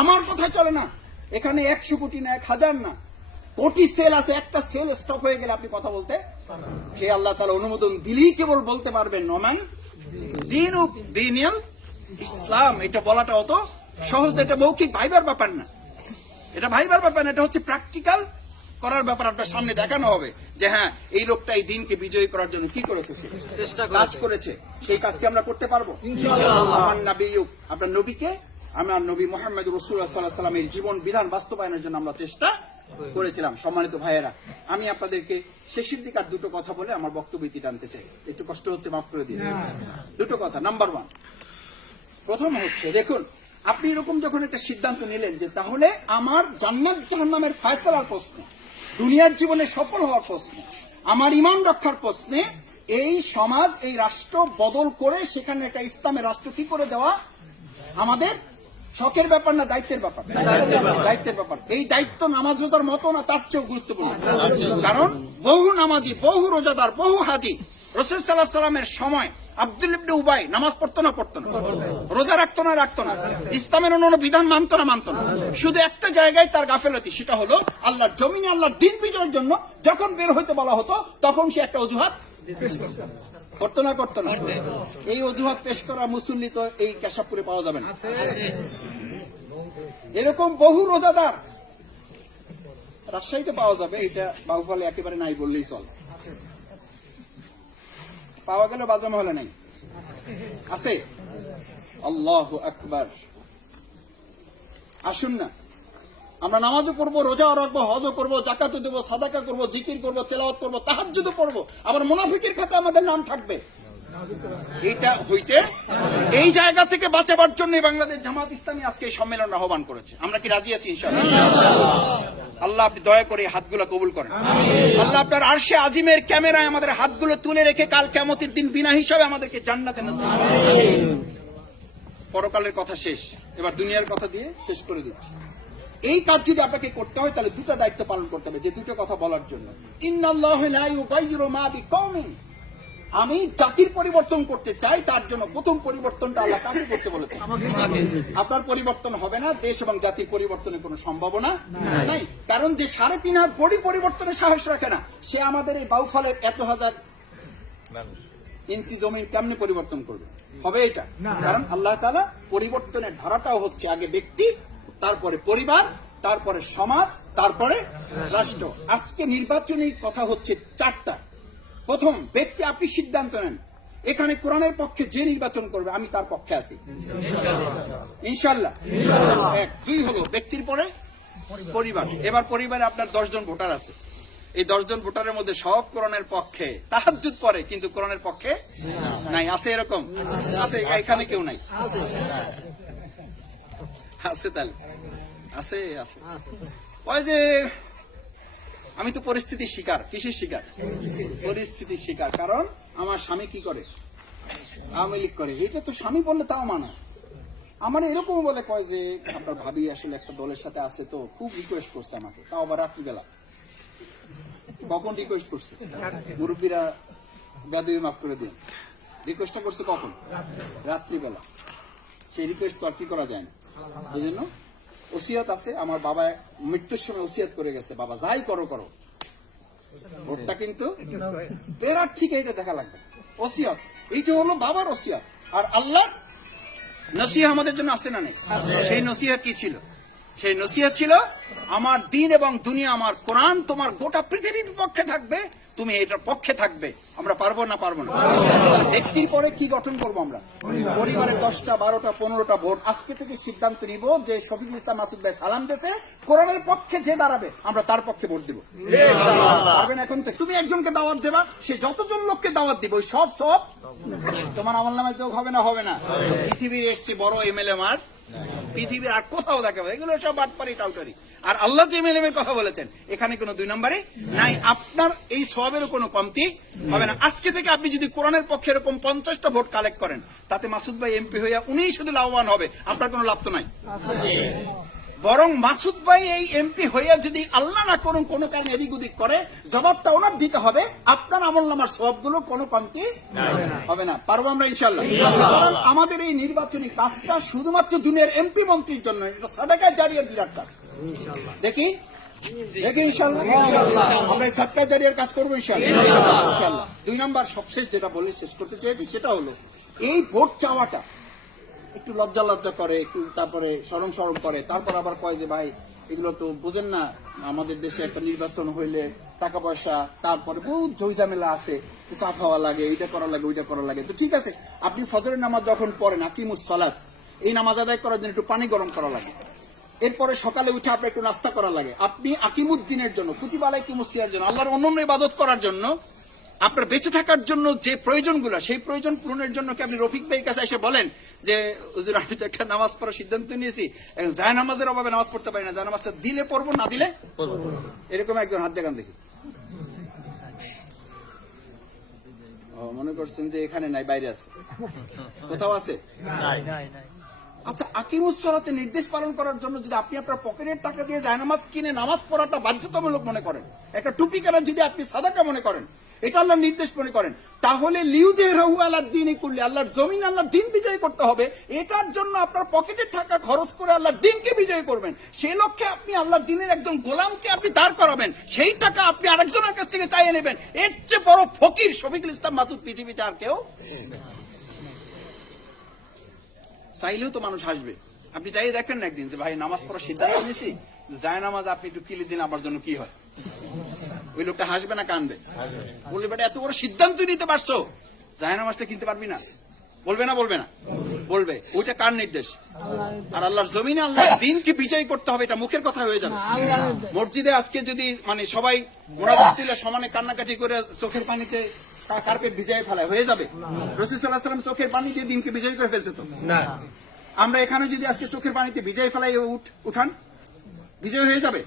আমার কথায় চলে না। এখানে 100 কোটি না, 1000 না, কোটি সেল আছে। একটা সেল স্টপ হয়ে গেলে আপনি কথা বলতে, সে আল্লাহ তাআলা অনুমোদন দিলেই কেবল বলতে পারবেন নমান দীনুক, দীনুল ইসলাম। এটা বলাটা অত সহজ না, এটা মৌখিক ভাইবার ব্যাপার না, এটা ভাইবার ব্যাপার না, এটা হচ্ছে প্র্যাকটিক্যাল করার ব্যাপার। আপনার সামনে দেখানো হবে যে হ্যাঁ, এই লোকটা এই দিনকে বিজয়ী করার জন্য কি করেছে, সে কাজ করেছে। সেই কাজকে আমরা করতে পারবো ইনশাআল্লাহ। আমার নবী, আপনার নবীকে, আমার নবী মুহাম্মদ রাসূলুল্লাহ সাল্লাল্লাহু আলাইহি ওয়াসাল্লামের জীবন বিধান বাস্তবায়নের জন্য আমরা চেষ্টা করেছিলাম। সম্মানিত ভাইয়েরা, আমি আপনাদেরকে শেষের দিকে আর দুটো কথা বলে আমার বক্তব্য ইতি টানতে চাই। একটু কষ্ট হচ্ছে, মাফ করে দিন। দুটো কথা। নাম্বার 1, প্রথম হচ্ছে, দেখুন আপনি এরকম যখন একটা সিদ্ধান্ত নিলেন যে তাহলে আমার জান্নাত জাহান্নামের ফয়সালার প্রশ্নে, দুনিয়ার জীবনে সফল হওয়ার প্রশ্নে, আমার ঈমান রক্ষার প্রশ্নে এই সমাজ, এই রাষ্ট্র বদল করে সেখানে একটা ইসলামের রাষ্ট্র কি করে দেওয়া আমাদের শখের ব্যাপার না দায়িত্বের ব্যাপার? দায়িত্বের ব্যাপার। এই দায়িত্ব নামাজ রোজার মতো না, তার চেয়েও গুরুত্বপূর্ণ। কারণ বহু নামাজি, বহু রোজাদার, বহু হাজি রাসূল সাল্লাল্লাহু আলাইহি ওয়াসাল্লামের সময় আব্দুল ইবনে উবাই নামাজ পড়তো না, পড়তো না, রোজা রাখতো না, রাখতো না, ইসলামের অন্যান্য বিধান মানতো না, মানতো না। শুধু একটা জায়গায় তার গাফেলতি, সেটা হলো আল্লাহর জমিনে আল্লাহর দিন বিজয়ের জন্য যখন বের হইতে বলা হতো তখন সে একটা অজুহাত করতো না, করতো না। এই অজুহাত পেশ করা মুসল্লি তো এই কেশবপুরে পাওয়া যাবে না। এরকম বহু রোজাদার রাজশাহীতে পাওয়া যাবে, এটা বাউফলে একেবারে নাই বললেই চলে। পাওয়া গেল বাজে মহলে নাই, আছে। আল্লাহু আকবার। আসুন না, আমরা নামাজও পড়বো, রোজাও রাখবো, হজও করবো, যাকাতও দেবো, সাদাকা করবো, জিকির করবো, তেলাওয়াত করবো, তাহাজ্জুদও পড়বো, আবার মুনাফিকের খাতায় আমাদের নাম থাকবে। এটা হইতে এই জায়গা থেকে বাঁচাবার জন্য বাংলাদেশ জামাত ইসলামী আজকে এই সম্মেলন আহ্বান করেছে। আমরা কি রাজি আছি ইনশাআল্লাহ? আল্লাহ আপনি দয়া করে হাতগুলো কবুল করেন। আল্লাহ আপনার আরশে আজিমের ক্যামেরায় আমাদের হাতগুলো তুলে রেখে কাল কিয়ামতের দিন বিনা হিসাবে আমাদেরকে জান্নাতে নসিব করুন। পরকালের কথা শেষ, এবার দুনিয়ার কথা দিয়ে শেষ করে দিচ্ছি। এই কাজ যদি আপনাকে করতে হয় তাহলে দুটো দায়িত্ব পালন করতে হবে, যে দুটো কথা বলার জন্য। ইন্নাল্লাহু লা ইউগাইয়িরু মা বিকওমিন, আমি জাতির পরিবর্তন করতে চাই, তার জন্য প্রথম পরিবর্তনটা আল্লাহ কাকে করতে বলেছেন? আপনার পরিবর্তন হবে না, দেশ এবং জাতির পরিবর্তনের কোনো সম্ভাবনা নাই। কারণ যে 3.5 কোটি পরিবর্তনের সাহস রাখে না, সে আমাদের এই বাউফলের 1,000 ইঞ্চি জমি কেমনে পরিবর্তন করবে? হবে এটা? কারণ আল্লাহ তাআলা পরিবর্তনের ধারাটাও হচ্ছে আগে ব্যক্তি, তারপরে পরিবার, তারপরে সমাজ, তারপরে রাষ্ট্র। আজকে নির্বাচনী কথা হচ্ছে 4টা। প্রথম, ব্যক্তি আপনি সিদ্ধান্ত নেন, এখানে কোরআনের পক্ষে যে নির্বাচন করবে আমি তার পক্ষে আছি ইনশাআল্লাহ। 1, 2 হলো ব্যক্তির পরে পরিবার। এবার পরিবারে আপনার 10 জন ভোটার আছে, এই 10 জন ভোটারের মধ্যে সব কোরআনের পক্ষে, তাহাজ্জুদ পড়ে কিন্তু কোরআনের পক্ষে নাই, আছে এরকম? আছে? এখানে কেউ নাই? আছে? তাহলে আছে আছে ওই যে আমি তো পরিস্থিতির শিকার। কিসের শিকার? পরিস্থিতির শিকার। কারণ আমার স্বামী কি করে? আওয়ামী লীগ করে। এটা তো স্বামী বললে তাও মানা। আমার এরকম বলে কয় যে আপনার ভাবি আসলে একটা দলের সাথে আছে, তো খুব রিকোয়েস্ট করছে আমাকে, তাও আবার রাত্রিবেলা। কখন রিকোয়েস্ট করছে? মুরব্বীরা বেদবি মাফ করে দিন, রিকোয়েস্টটা করছে কখন? রাত্রিবেলা। সেই রিকোয়েস্ট তো আর কি করা যায় না। এই জন্য ওসিয়ত আছে, আমার বাবা মৃত্যুর সময় ওসিয়ত করে গেছে, বাবা যাই করো করো, ভোটটা কিন্তু বেরার ঠিক এটা দেখা লাগবে। ওসিয়ত, এইটা হলো বাবার ওসিয়ত। আর আল্লাহর নসিহত আমাদের জন্য আছে না নেই? সেই নসিহত কি ছিল? সেই নসিহত ছিল আমার দিন এবং দুনিয়া, আমার কোরআন তোমার গোটা পৃথিবীর পক্ষে থাকবে, তুমি এটার পক্ষে থাকবে। আমরা পারবো না? পারবো না। ব্যক্তির পরে কি গঠন করবো আমরা? পরিবারে 10টা 12টা 15টা ভোট। আজকে থেকে সিদ্ধান্ত নিব যে শফিকুল ইসলাম মাসুদ ভাই সালাম দিয়েছে, কোরআনের পক্ষে যে দাঁড়াবে আমরা তার পক্ষে ভোট দিব। পারবেন? এখন থেকে তুমি একজনকে দাওয়াত দেবা, সে যতজন লোককে দাওয়াত দিব সব তোমার আমল নামায় যোগ হবে না? হবে না। পৃথিবীর এসছে বড় এমএলএ মার, পৃথিবীর আর কোথাও দেখা যায় এগুলো সব বাটপারি টাউটারি। আর আল্লাহ যে এমএলএ কথা বলেছেন এখানে কোনো 2 নম্বরই নাই। আপনার এই সওয়াবেরও কোনো কমতি হবে না। আজকে থেকে আপনি যদি কোরআনের পক্ষে এরকম 50টা ভোট কালেক্ট করেন, তাতে মাসুদ ভাই এমপি হইয়া উনিই শুধু লাভবান হবে, আপনার কোনো লাভ তো নাই। বরং মাসুদ ভাই এই এমপি হইয়া যদি আল্লাহ না করুন কোনো কারণে এদিক ওদিক করে, জবাবটা ওনার দিতে হবে। আপনার আমলনামার সওয়াবগুলো কোনো কমতি হবে না। পারবো আমরা ইনশাআল্লাহ। কারণ আমাদের এই নির্বাচনী কাজটা শুধুমাত্র দুনিয়ার এমপি মন্ত্রীর জন্য, এটা সাদাকা জারিয়ার বিরাট কাজ। দেখি ইনশাআল্লাহ আমরা এই সাদকা জারিয়ার কাজ করবো ইনশাআল্লাহ। 2 নম্বর সবশেষ যেটা বলে শেষ করতে চেয়েছি সেটা হলো, এই ভোট চাওয়াটা একটু লজ্জা করে, একটু তারপরে সরম করে, তারপর আবার কয় যে ভাই এগুলো তো বুঝেন না, আমাদের দেশে একটা নির্বাচন হইলে টাকা পয়সা, তারপরে বহুত ঝইঝামেলা আছে, চা খাওয়া লাগে, এইটা করা লাগে, ওইটা করা লাগে। তো ঠিক আছে, আপনি ফজরের নামাজ যখন পড়েন, আকিমুস সালাত, এই নামাজ আদায় করার জন্য একটু পানি গরম করা লাগে। এরপরে সকালে উঠে আপনার একটু নাস্তা করা লাগে। আপনি আকিমুদ্দিনের জন্য, কুতিবা আলাইকুমুস সিয়ামের জন্য, আল্লাহর অন্যান্য ইবাদত করার জন্য, আপনার বেঁচে থাকার জন্য যে প্রয়োজনগুলো, সেই প্রয়োজন পূরণের জন্য কি আপনি রফিক ভাইয়ের কাছে এসে বলেন যে হুজুর আমি তো একটা নামাজ পড়ার সিদ্ধান্ত নিয়েছি, জায় নামাজের অভাবে নামাজ পড়তে পারি না, জায় নামাজটা দিলে পড়বো, না দিলে এরকম একজন হাত জাগান দেখি। মনে করছেন যে এখানে নাই, বাইরে আছে, কোথাও আছে? আচ্ছা, আকিমুস সালাতে নির্দেশ পালন করার জন্য যদি আপনি আপনার পকেটের টাকা দিয়ে জায়নামাজ কিনে নামাজ পড়াটা বাধ্যতামূলক মনে করেন, একটা টুপি কেনার যদি আপনি সাদাকা মনে করেন, এটা আল্লাহর নির্দেশ মনে করেন, তাহলে লিউযহিরাহু আলাদ দীনি কুল্লি, আল্লাহর জমিন আল্লাহর দিন বিজয় করতে হবে। এটার জন্য আপনার পকেটের টাকা খরচ করে আল্লাহর দিনকে বিজয় করবেন। সেই লক্ষ্যে আপনি আল্লাহর দিনের একজন গোলামকে আপনি দাঁড় করাবেন, সেই টাকা আপনি আরেকজনের কাছ থেকে চাইয়ে নেবেন। এর চেয়ে বড় ফকির শফিকুল ইসলাম মাসুদ পৃথিবীতে আর কেউ চাইলেও তো মানুষ হাসবে। আপনি চাইয়ে দেখেন না একদিন যে ভাই নামাজ পড়ার সিদ্ধান্ত নিয়েছি, যায় নামাজ আপনি একটু কিলি দিন, আমার জন্য কি হয়? ওই লোকটা হাসবে না কানবে? বলবে বেটা এত বড় সিদ্ধান্ত নিতে পারছো, যায় নামাজটা কিনতে পারবি না? বলবে না? বলবে না? বলবে। ওইটা কার নির্দেশ? আর আল্লাহর জমিনে আল্লাহর দিনকে বিজয় করতে হবে, এটা মুখের কথা হয়ে যাবে। মসজিদে আজকে যদি মানে সবাই মোনাজাত দিলে সমানে কান্নাকাটি করে চোখের পানিতে কার্পেট ভিজাই ফেলায়, হয়ে যাবে? রাসূল সাল্লাল্লাহু আলাইহি ওয়াসাল্লাম চোখের পানি দিয়ে দিনকে বিজয় করে ফেলছে তো না? আমরা এখানে যদি আজকে চোখের পানিতে ভিজাই ফেলাই, উঠান বিজয় হয়ে যাবে?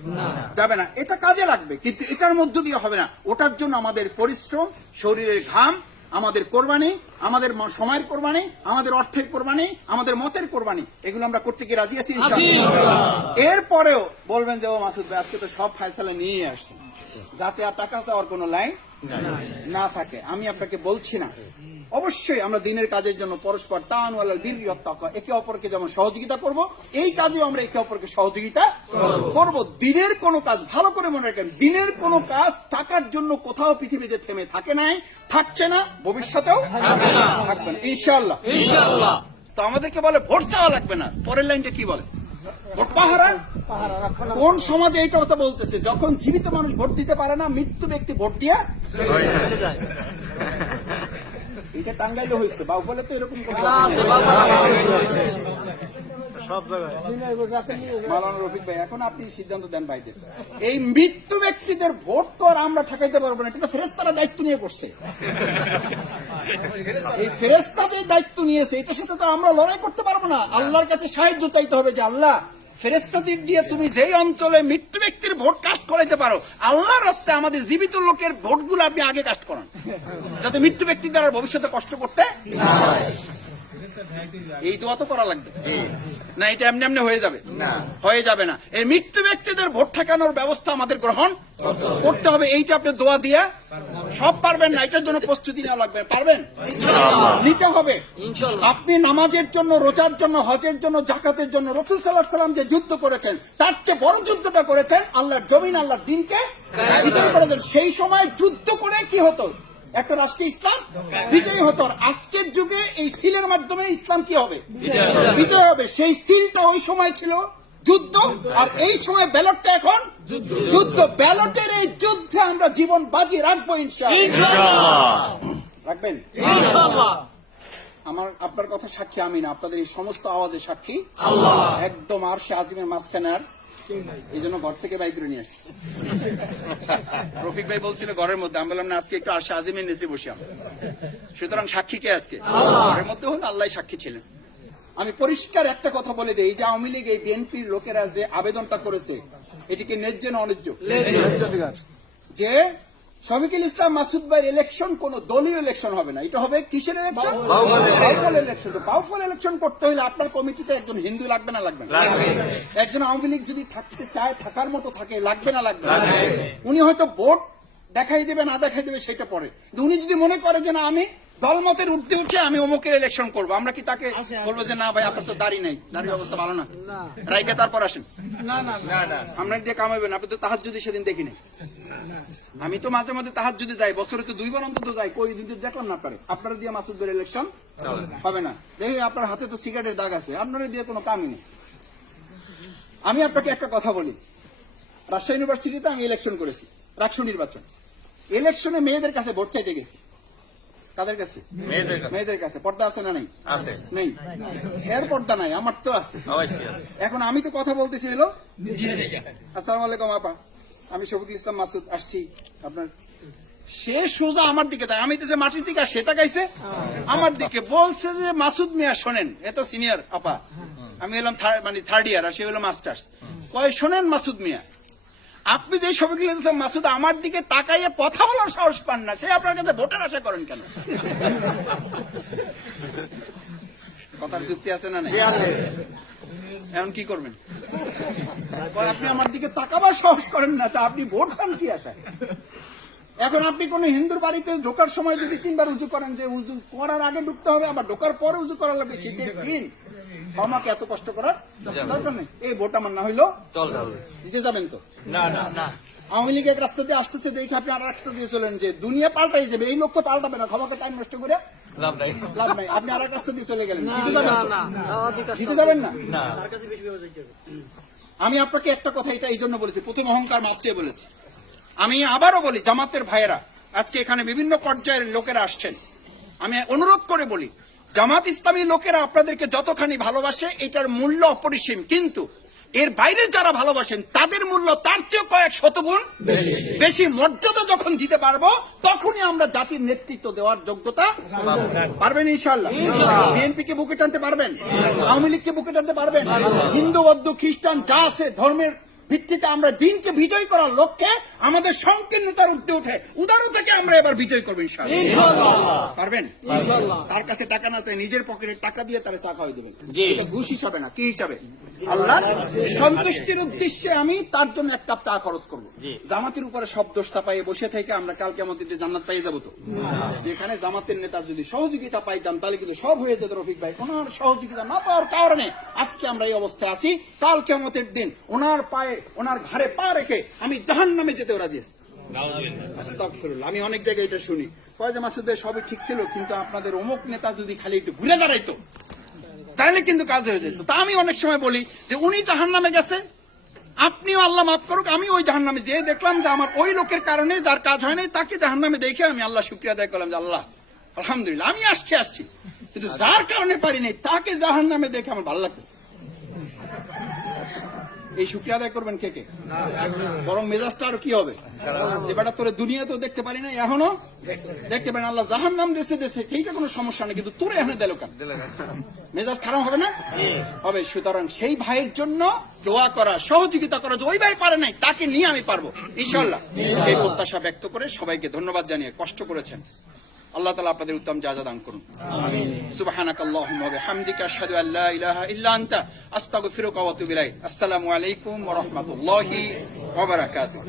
যাবে না। এটা কাজে লাগবে, কিন্তু এটার মধ্য দিয়ে হবে না। ওটার জন্য আমাদের পরিশ্রম, শরীরের ঘাম, আমাদের কোরবানি, আমাদের সময়ের কোরবানি, আমাদের অর্থের কোরবানি, আমাদের মতের কোরবানি, এগুলো আমরা করতে কি রাজি আছি ইনশাআল্লাহ? এরপরেও বলবেন যে ও মাসুদ ভাই আজকে তো সব ফায়সালা নিয়ে আসছেন, যাতে আর টাকা চাওয়ার কোনো লাইন না থাকে। আমি আপনাকে বলছি না, অবশ্যই আমরা দিনের কাজের জন্য পরস্পর তাআওয়ানু আলাল বিররি ওয়াত তাকওয়া, একে অপরকে যেমন সহযোগিতা করব, এই কাজেও আমরা একে অপরকে সহযোগিতা করব। দিনের কোন কাজ, ভালো করে মনে রাখেন, দিনের কোন কাজ টাকার জন্য কোথাও পৃথিবীতে থেমে থাকে নাই, থাকছে না, ভবিষ্যতেও থাকবে না ইনশাআল্লাহ। তো আমাদেরকে বলে ভোট চাওয়া লাগবে না, পরের লাইনটা কি বলে? ভোট পাহারা। কোন সমাজে এইটা কথা বলতেছে? যখন জীবিত মানুষ ভোট দিতে পারে না, মৃত্যু ব্যক্তি ভোট দিয়ে এটা টাঙ্গাইলে হয়েছে, বাউফলে তো এরকম সব জায়গায়। মাওলানা রফিক ভাই, এখন আপনি সিদ্ধান্ত দেন ভাইদের। এই মৃত্যু ব্যক্তিদের ভোট তো আর আমরা ঠেকাইতে পারবো না, এটা তো ফেরেশতারা দায়িত্ব নিয়ে করছে। এই ফেরেশতা যে দায়িত্ব নিয়েছে, এটার সাথে তো আমরা লড়াই করতে পারবো না। আল্লাহর কাছে সাহায্য চাইতে হবে যে আল্লাহ, ফেরেশতাদের দিয়ে তুমি যেই অঞ্চলে মৃত্যু ব্যক্তির ভোট কাস্ট করাইতে পারো, আল্লাহর রাস্তায় আমাদের জীবিত লোকের ভোটগুলো আপনি আগে কাস্ট করান, যাতে মৃত্যু ব্যক্তি দ্বারা ভবিষ্যতে কষ্ট করতে না হয়। এই দোয়া তো করা লাগবে না, এটা এমনি এমনি হয়ে যাবে না, হয়ে যাবে না। এই মৃত্যু ব্যক্তিদের ভোট ঠেকানোর ব্যবস্থা আমাদের গ্রহণ করতে হবে। এইটা আপনি দোয়া দিয়ে সব পারবেন না, এটার জন্য প্রস্তুতি নেওয়া লাগবে। পারবেন? নিতে হবে। আপনি নামাজের জন্য, রোজার জন্য, হজের জন্য, জাকাতের জন্য রাসূল সাল্লাল্লাহু আলাইহি ওয়াসাল্লাম যে যুদ্ধ করেছেন, তার চেয়ে বড় যুদ্ধটা করেছেন আল্লাহর জমিন, আল্লাহর দ্বীনকে বিজয় করেছেন। সেই সময় যুদ্ধ করে কি হতো? একটা রাষ্ট্রে ইসলাম বিজয়ী হতো। আজকের যুগে এই সিলের মাধ্যমে ইসলাম কি হবে? বিজয় হবে। সেই সিলটা ওই সময় ছিল যুদ্ধ, আর এই সময় ব্যালটটা এখন যুদ্ধ। ব্যালটের এই যুদ্ধে আমরা জীবন বাজি রাখবো ইনশাআল্লাহ। রাখবেন ইনশাআল্লাহ। আপনার কথা সাক্ষী আমি না, আপনাদের এই সমস্ত আওয়াজে সাক্ষী আল্লাহ। একদম আরশে আজিমের মাঝখানে আর এই জন্য ঘর থেকে বাইক করে নিয়ে আসছি। রফিক ভাই বলছিল ঘরের মধ্যে, আমি বললাম না, আজকে একটু আরশে আজিমের নিচে বসি আমরা। সুতরাং সাক্ষী কে আজকে? ঘরের মধ্যে হলো আল্লাহ সাক্ষী ছিলেন। আমি পরিষ্কার একটা কথা বলে দিই, এই যে আওয়ামী লীগ, এই বিএনপির লোকেরা যে আবেদনটা করেছে, এটিকে ন্যায্য না অন্যায্য? যে শফিকুল ইসলাম মাসুদ ভাইয়ের ইলেকশন কোন দলীয় ইলেকশন হবে না, এটা হবে কিসের ইলেকশন? বাউফল ইলেকশন। তো বাউফল ইলেকশন করতে হলে আপনার কমিটিতে একজন হিন্দু লাগবে না লাগবে না? একজন আওয়ামী লীগ যদি থাকতে চায়, থাকার মতো থাকে, লাগবে না লাগবে না? উনি হয়তো ভোট দেখাই দেবে না দেখাই দেবে সেটা পরে, উনি যদি মনে করে যে না, আমি দলমতের উঠতে উঠে আমি অমুকের ইলেকশন করবো, আমরা কি তাকে বলবো যে না ভাই আপনার তো দাড়ি নেই, দাড়ির অবস্থা ভালো না, রাইকে তারপর আসেন? আপনার দিয়ে কামাইবেন। আপনি তো তাহাজ্জুদে সেদিন দেখি নাই। আমি তো মাঝে মাঝে তাহাজ্জুদে যাই, বছরে তো 2 বার অন্তত যাই, কই দিন দেখলাম না আপনারে। আপনারা দিয়ে মাসুদ ভাইয়ের ইলেকশন হবে না। দেখি আপনার হাতে তো সিগারেটের দাগ আছে, আপনারা দিয়ে কোনো কামই নেই। আমি আপনাকে একটা কথা বলি, রাজশাহী ইউনিভার্সিটিতে আমি ইলেকশন করেছি, রাকসু নির্বাচন। ইলেকশনে মেয়েদের কাছে ভোট চাইতে গেছি। কাদের কাছে? মেয়েদের কাছে। পর্দা আছে না? নেই? নেই। এর পর্দা নাই, আমার তো আছে। এখন আমি তো কথা বলতেছি হলো, আসসালামু আলাইকুম আপা, আমি শফিকুল ইসলাম মাসুদ আসছি আপনার। সে সোজা আমার দিকে, আমি তো মাটির দিকে, সে তাকাইছে আমার দিকে, বলছে যে মাসুদ মিয়া শোনেন, এত সিনিয়র আপা, আমি এলাম থার্ড ইয়ার, আর সে হলো মাস্টার্স। কয় শোনেন মাসুদ মিয়া, আপনি যে শফিকুল ইসলাম মাসুদ আমার দিকে তাকাইয়ে কথা বলার সাহস পান না, সে আপনার কাছে ভোটের আশা করেন কেন? কথার যুক্তি আছে না? এখন কি করবেন? আপনি আমার দিকে তাকাবার সাহস করেন না, তা আপনি ভোট চান কি আশায়? এখন আপনি কোন হিন্দুর বাড়িতে ঢোকার সময় যদি 3 বার উজু করেন, যে উজু করার আগে ঢুকতে হবে, আবার ঢোকার পরে উজু করা লাগবে, শীতের দিন, আমাকে এত কষ্ট করার দরকার নেই। এই ভোট আমার না হইলো দিতে যাবেন তো? না। আওয়ামী লীগ এক রাস্তা দিয়ে আসতেছে, দেখে আপনি আর রাস্তা দিয়ে চলেন, যে দুনিয়া পাল্টাই যাবে, এই লোক তো পাল্টাবে না, ক্ষমাকে টাইম নষ্ট করে লাভ নাই। আপনি আর এক রাস্তা দিয়ে চলে গেলেন, জিতে যাবেন তো? জিতে যাবেন না। আমি আপনাকে একটা কথা এটা এই জন্য বলেছি, প্রথম অহংকার মাপ চেয়ে বলেছি। আমি আবারও বলি, জামাতের ভাইয়েরা, আজকে এখানে বিভিন্ন পর্যায়ের লোকেরা আসছেন, আমি অনুরোধ করে বলি, জামাত ইসলামী লোকেরা আপনাদেরকে যতখানি ভালোবাসে এটার মূল্য অপরিসীম, কিন্তু এর বাইরে যারা ভালোবাসেন তাদের মূল্য তার চেয়ে কয়েক শতগুণ বেশি। মর্যাদা যখন দিতে পারবো, তখনই আমরা জাতির নেতৃত্ব দেওয়ার যোগ্যতা পারবেন ইনশাআল্লাহ। বিএনপি কে বুকে টানতে পারবেন, আওয়ামী লীগকে বুকে টানতে পারবেন, হিন্দু বৌদ্ধ খ্রিস্টান যা আছে ধর্মের ভিত্তিতে আমরা দিনকে বিজয় করার লক্ষ্যে আমাদের সংকীর্ণতার উঠতে উঠে উদার থেকে আমরা এবার বিজয় করবো ইনশাআল্লাহ। পারবেন? তার কাছে টাকা না চাই, নিজের পকেটে টাকা দিয়ে তারা চা খাওয়াই দেবেন। এটা ঘুষ হিসাবে না, কি হিসাবে? আল্লাহর সন্তুষ্টির উদ্দেশ্যে আমি তার জন্য 1 কাপ চা খরচ করবো। জামাতের উপরে সব দোষ চাপাইয়ে বসে থেকে আমরা কাল কিয়ামতের দিনে জান্নাত পাইয়ে যাবো তো? যেখানে জামাতের নেতার যদি সহযোগিতা পাইতাম তাহলে কিন্তু সব হয়ে যেত। রফিক ভাই, ওনার সহযোগিতা না পাওয়ার কারণে আজকে আমরা এই অবস্থায় আছি। কাল কিয়ামতের দিন ওনার পায়ে, ওনার ঘাড়ে পা রেখে আমি জাহান্নামে যেতেও রাজি আছি। আস্তাগফিরুল্লাহ। আমি অনেক জায়গায় এটা শুনি, কয় যে মাসুদ ভাই সবই ঠিক ছিল, কিন্তু আপনাদের অমুক নেতা যদি খালি একটু ঘুরে দাঁড়াইতো তাহলে কিন্তু কাজ হয়ে যেত। তা আমি অনেক সময় বলি যে উনি জাহান্নামে গেছে, আপনিও আল্লাহ মাফ করুক, আমি ওই জাহান্নামে যেয়ে দেখলাম যে আমার ওই লোকের কারণে যার কাজ হয় নাই তাকে জাহান্নামে দেখে আমি আল্লাহ শুকরিয়া আদায় করলাম যে আল্লাহ আলহামদুলিল্লাহ আমি আসছি, কিন্তু যার কারণে পারি নাই তাকে জাহান্নামে দেখে আমার ভালো লাগতেছে। এই শুকরিয়া আদায় করবেন কে কে? বরং মেজাজটা আরো কি হবে, যে বেটা তোরে দুনিয়া তো দেখতে পারি না, এখনো দেখতে পারি না, আল্লাহ জাহান্নাম দেশে সেইটা কোনো সমস্যা নেই, কিন্তু তোরে এখানে দিল কেন? মেজাজ খারাপ হবে না? হবে। সুতরাং সেই ভাইয়ের জন্য দোয়া করা, সহযোগিতা করা, যে ওই ভাই পারে নাই তাকে নিয়ে আমি পারবো ইনশাআল্লাহ, সেই প্রত্যাশা ব্যক্ত করে সবাইকে ধন্যবাদ জানিয়ে, কষ্ট করেছেন, আল্লাহ তাআলা আপনাদের উত্তম জাযা দান করুন। আমিন। সুবহানাকাল্লাহুম্মা ওয়া বিহামদিকা আশহাদু আল্লা ইলাহা ইল্লা আনতা আস্তাগফিরুকা ওয়া আতুবু ইলাইক। আসসালামু আলাইকুম ওয়া রাহমাতুল্লাহি ওয়া বারাকাতুহু।